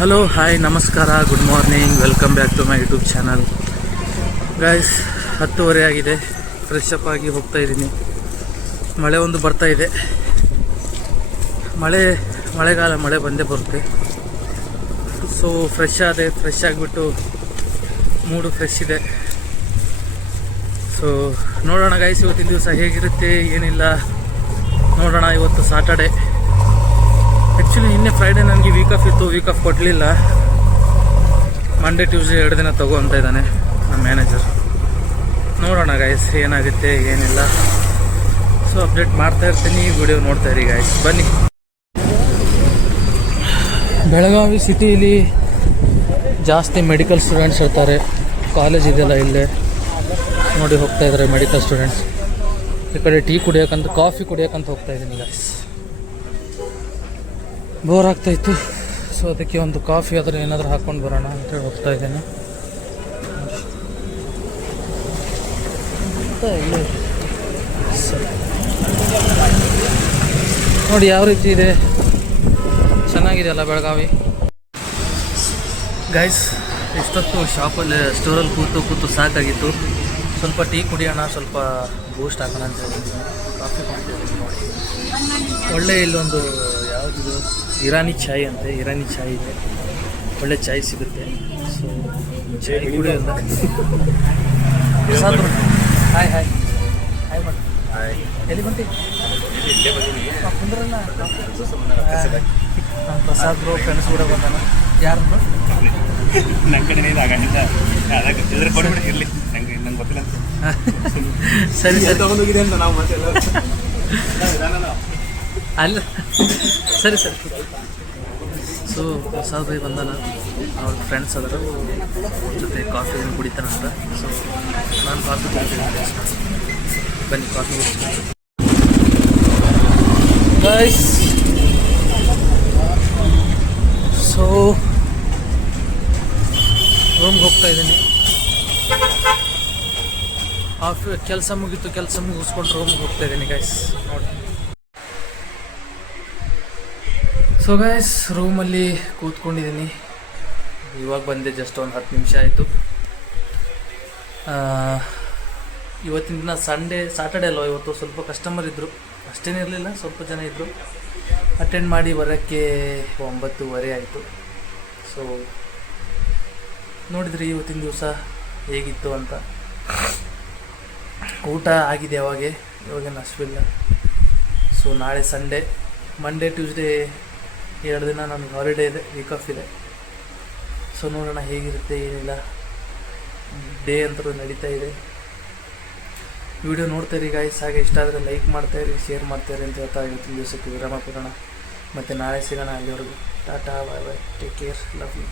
Hello hi ನಮಸ್ಕಾರ good morning welcome back to my YouTube channel guys. 10:30 ಆಗಿದೆ. Fresh up ಆಗಿ ಹೋಗ್ತಾ ಇದ್ದೀನಿ. ಮಳೆ ಒಂದು ಬರ್ತಾ ಇದೆ. ಮಳೆಗಾಲ ಮಳೆ ಬಂದೇ ಬರುತ್ತೆ. ಸೊ ಫ್ರೆಶ್ ಆಗಿಬಿಟ್ಟು ಮೂಡು ಫ್ರೆಶ್ ಇದೆ. ಸೊ ನೋಡೋಣ ಗೈಸ್, ಇವತ್ತಿನ ದಿವಸ ಹೇಗಿರುತ್ತೆ ಏನಿಲ್ಲ ನೋಡೋಣ. ಇವತ್ತು ಸಾಟರ್ಡೆ. ಆ್ಯಕ್ಚುಲಿ ನಿನ್ನೆ ಫ್ರೈಡೇ ನನಗೆ ವೀಕ್ ಆಫ್ ಇತ್ತು, ವೀಕ್ ಆಫ್ ಕೊಡಲಿಲ್ಲ. ಮಂಡೇ ಟ್ಯೂಸ್ಡೇ 2 ದಿನ ತಗೋ ಅಂತ ಇದ್ದಾನೆ ನಮ್ಮ ಮ್ಯಾನೇಜರ್. ನೋಡೋಣ ಗೈಸ್ ಏನಾಗುತ್ತೆ ಏನಿಲ್ಲ. ಸೊ ಅಪ್ಡೇಟ್ ಮಾಡ್ತಾ ಇರ್ತೀನಿ, ವಿಡಿಯೋ ನೋಡ್ತಾ ಇರಿ ಗೈಸ್. ಬನ್ನಿ. ಬೆಳಗಾವಿ ಸಿಟಿಲಿ ಜಾಸ್ತಿ ಮೆಡಿಕಲ್ ಸ್ಟೂಡೆಂಟ್ಸ್ ಇರ್ತಾರೆ. ಕಾಲೇಜ್ ಇದೆಯಲ್ಲ ಇಲ್ಲೇ ನೋಡಿ ಹೋಗ್ತಾ ಇದ್ದಾರೆ ಮೆಡಿಕಲ್ ಸ್ಟೂಡೆಂಟ್ಸ್. ಈ ಕಡೆ ಟೀ ಕುಡಿಯೋಕ್ಕಂತ ಕಾಫಿ ಕುಡಿಯೋಕ್ಕಂತ ಹೋಗ್ತಾ ಇದ್ದೀನಿ ಗೈಸ್. ಬೋರ್ ಆಗ್ತಾಯಿತ್ತು. ಸೊ ಅದಕ್ಕೆ ಒಂದು ಕಾಫಿ ಆದರೂ ಏನಾದರೂ ಹಾಕ್ಕೊಂಡು ಬರೋಣ ಅಂತೇಳಿ ಹೋಗ್ತಾ ಇದ್ದೇನೆ. ನೋಡಿ ಯಾವ ರೀತಿ ಇದೆ, ಚೆನ್ನಾಗಿದೆಯಲ್ಲ ಬೆಳಗಾವಿ ಗೈಸ್. ಇಷ್ಟೊತ್ತು ಶಾಪಲ್ಲಿ ಸ್ಟೋರಲ್ಲಿ ಕೂತು ಸಾಕಾಗಿತ್ತು. ಸ್ವಲ್ಪ ಟೀ ಕುಡಿಯೋಣ, ಸ್ವಲ್ಪ ಬೂಸ್ಟ್ ಹಾಕೋಣ ಅಂತ ಹೇಳಿದ್ದೀನಿ. ಕಾಫಿ ಕುಡಿತಿದ್ದೀನಿ ನೋಡಿ. ಒಳ್ಳೆ ಇಲ್ಲೊಂದು ಯಾವುದಿದು ಇರಾನಿ ಚಾಯ್ ಅಂತೆ, ಇರಾನಿ ಚಾಯ್ ಇದೆ, ಒಳ್ಳೆ ಚಾಯ್ ಸಿಗುತ್ತೆ. ಸೊ ಚಾಯ್ ಕುಡಿಯೋಲ್ಲ. ಹಾಯ್ ಹಾಯ್ ಹಾಯ್ ಮಾಡಿ. ಎಲ್ಲಿ ಬಂತಿ ಕುಂದ್ರಲ್ಲ. ನಮ್ಮ ಪ್ರಸಾದ್ ಬ್ರೋ ಫ್ರೆಂಡ್ಸ್ ಕೂಡ ಬಂದಾನ. ಯಾರು ಸರಿ ಸರಿ ಅಲ್ಲ ಸರಿ ಸರಿ. ಸೊ ಪ್ರಸಾದ್ ಭಾಯಿ ಬಂದಾನ, ಅವ್ರ ಫ್ರೆಂಡ್ಸ್ ಅದರ ಜೊತೆ ಕಾಫಿ ಕುಡಿತಾನಂತ. ಸೊ ನಾನು ಕಾಫಿ ಕುಡಿತೀನಿ. ಬನ್ನಿ ಕಾಫಿ ಕುಡಿತೀನಿ ಗೈಸ್. ಸೊ ರೂಮ್ಗೆ ಹೋಗ್ತಾ ಇದ್ದೀನಿ. ಕೆಲಸ ಮುಗಿಸ್ಕೊಂಡು ರೂಮ್ಗೆ ಹೋಗ್ತಾ ಇದ್ದೀನಿ ಗೈಸ್. ನೋಡಿ. ಸೊ ಗೈಸ್ ರೂಮಲ್ಲಿ ಕೂತ್ಕೊಂಡಿದ್ದೀನಿ. ಇವಾಗ ಬಂದೆ, ಜಸ್ಟ್ ಒಂದು 10 ನಿಮಿಷ ಆಯಿತು. ಇವತ್ತಿನ ದಿನ ಸಾಟರ್ಡೆ ಅಲ್ವ, ಇವತ್ತು ಸ್ವಲ್ಪ ಕಸ್ಟಮರ್ ಇದ್ದರು. ಅಷ್ಟೇನೇ ಇರಲಿಲ್ಲ, ಸ್ವಲ್ಪ ಜನ ಇದ್ದರು. ಅಟೆಂಡ್ ಮಾಡಿ ಬರೋಕ್ಕೆ 9:30 ಆಯಿತು. ಸೊ ನೋಡಿದ್ರಿ ಇವತ್ತಿನ ದಿವಸ ಹೇಗಿತ್ತು ಅಂತ. ಊಟ ಆಗಿದೆ ಇವಾಗೇನು ಹಸಿವಿಲ್ಲ. ಸೊ ನಾಳೆ ಸಂಡೇ, ಮಂಡೇ ಟ್ಯೂಸ್ಡೇ 2 ದಿನ ನನಗೆ ಹಾಲಿಡೇ ಇದೆ, ವೀಕ್ ಆಫ್ ಇದೆ. ಸೊ ನೋಡೋಣ ಹೇಗಿರುತ್ತೆ ಏನಿಲ್ಲ. ಡೇ ಅಂತೂ ನಡೀತಾ ಇದೆ. ವಿಡಿಯೋ ನೋಡ್ತಾಯಿರಿ ಗಾಯ್ಸ್. ಹಾಗೆ ಇಷ್ಟ ಆದರೆ ಲೈಕ್ ಮಾಡ್ತಾಯಿರಿ, ಶೇರ್ ಮಾಡ್ತಾಯಿರಿ ಅಂತ ಹೇಳ್ತಾ ಇವತ್ತಿನ ದಿವಸಕ್ಕೆ ವಿರಾಮ ಕೊಡೋಣ. ಮತ್ತು ನಾಳೆ ಸಿಗೋಣ. ಅಲ್ಲಿವರೆಗೂ ಟಾಟಾ, ಬಾಯ್ ಬಾಯ್, ಟೇಕ್ ಕೇರ್, ಲವ್ ಯು.